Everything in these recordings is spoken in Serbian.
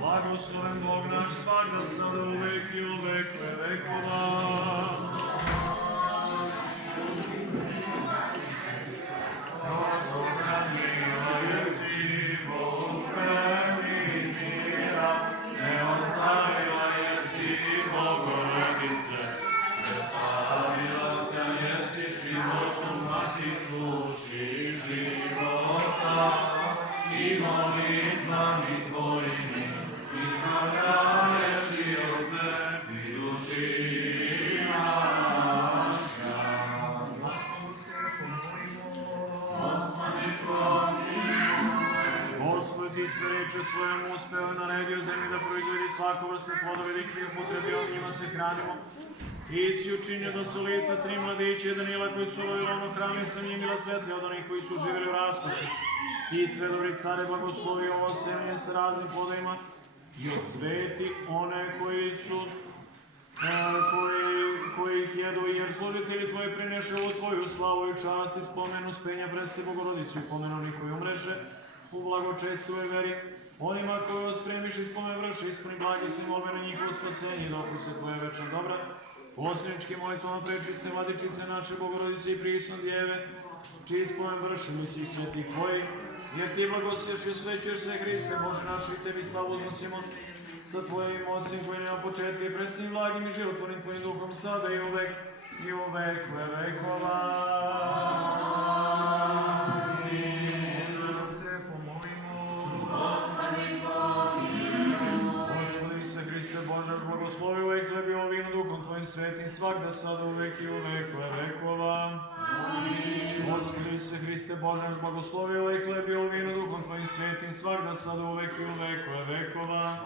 Blagosloven Bog naš svakda sada uvek i uvek vekova. Dobrobran mila jesi, Bogospevni mira, neostavila jesi, Bogorodice, bezpravila jesi, životom mati služi života i molitvami tvojimi izbavljaješ i od smrti duši naša. Gospod ti sveče svojemu uspeo naredio zemlji da proizvedi svako vrste plodove i kriv potrebi, od njima se hranimo. Ti si učinio da su lica 3 mladića i Danila koji su lovili ravnopravni sa njim bila svetlija od onih koji su živjeli u raskoši. Ti sve dobri care blagoslovi ovo semlje sa raznim plodovima i osveti one koji su koji ih jedu, jer služitelji tvoji prineše ovu tvoju slavu i čast i spomenu spenja preste Bogorodicu i pomenu onih koji umreše u blagočestove veri. Onima koji ospremiš i spomen vrši, ispuni blagi si molbe na njihovo spasenje i dopuse tvoje večne dobra. Posljednički molitvama prečiste Vladičice naše Bogorodice i prisno Djeve, čiji spomen vršili si sveti tvoji, jer ti blagoslješ i osvećuješ se, Hriste Bože naš, i tebi slavu uznosimo sa tvojim ocem koji nema početka i presnim blagim i životvornim tvojim duhom sada i uvek vekova. Blagoslovi uvek hleb i ovo vino duhom tvojim svetim svakda sada uvek i uvek vekova. Gospodi se Hriste Bože naš, blagoslovi uvek hleb i ovo vino duhom tvojim svetim svakda sada uvek i uvek vekova.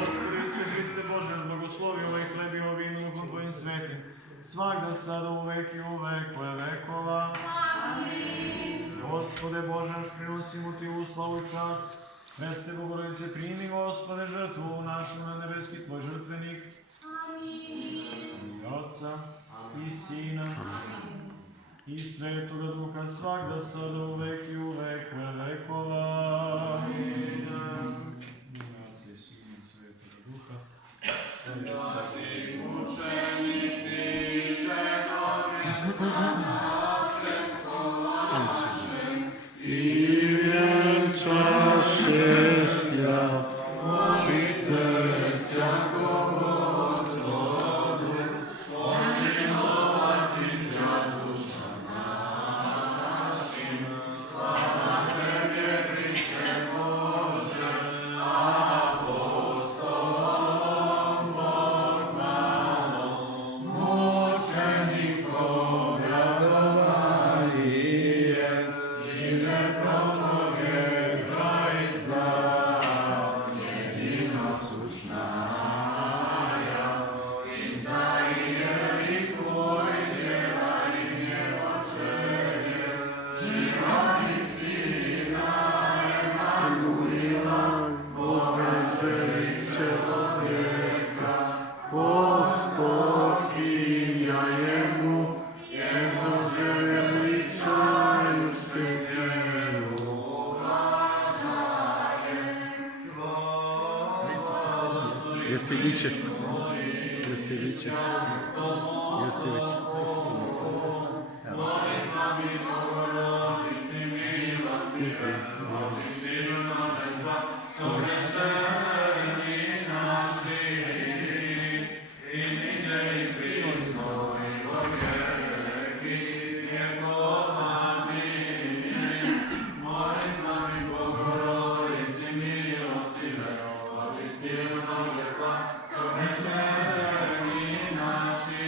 Gospodi se Hriste Bože naš, blagoslovi uvek hleb i ovo vino duhom tvojim svetim svakda sada uvek i uvek vekova. Gospode Bože naš, prinosimo ti u slavu i čast. Preste Bogorodice, primi, Gospode, žrtvu našu na nebeski tvoj žrtvenik. Amin. I Otca, i Sina, i Svetoga Duha, svakda sada uvek i uvek vekova. Amin. Ime Otca i Sina i Svetoga Duha. Sveti mučenici, žedovne stanače skolaše i vjenčaše svят, molite svako Gospodu, pomilovati svят duša našim. Slava Tebe, Hriste Bože, apostolom pohvalom, mučenikom grada Marije, i žrtvom Jeste ličec, jeste ličec, jeste ličec. Molitvami Bogorodici milostive, očistinu množestva, sogrešeni naši, primite i prisno i vjeki vjekova. Amin. Molitvami Bogorodici milostive, očistinu množestva, sogrešeni naši.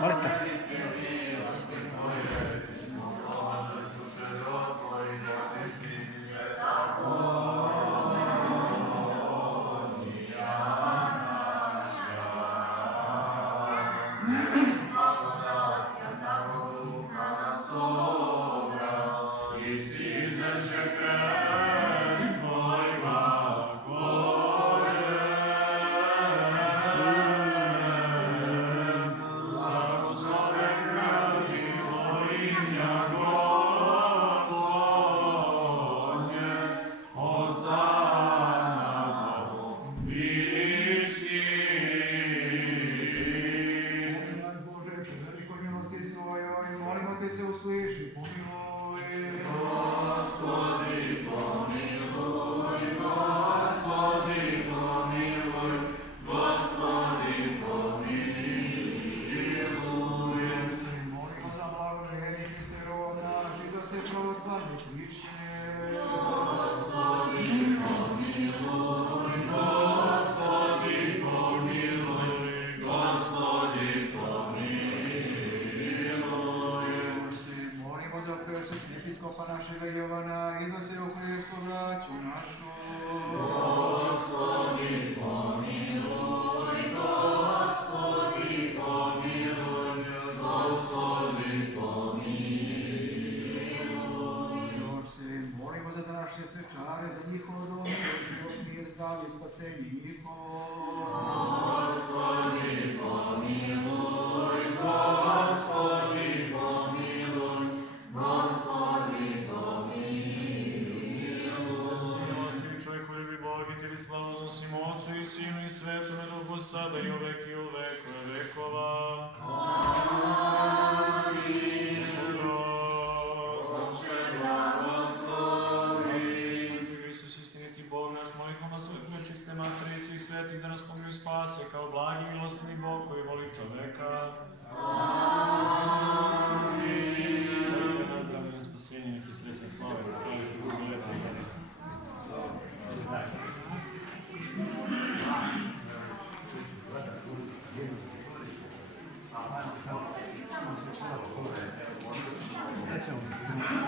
Marta. zdravlje i spasenje njihovo. Gospodi pomiluj, Gospodi pomiluj, Gospodi pomiluj. Silovasti čovjeku ljubi Bog i tebi slavu odnosimo Otcu i Sinu i Svetome Duhu sada i u veki i u vekove vekova. Amin. Bože blagoslovi. Isus istiniti Bog naš, molitvama svetme čiste Matere i svih svetih da nas pomiluj spase kao blagi i milostivni Bog koji voli čoveka. Amin. Molite nas, zdravlje na spasenje, neki srećan slave, da slavite Bogu lepo i godine. Srećan.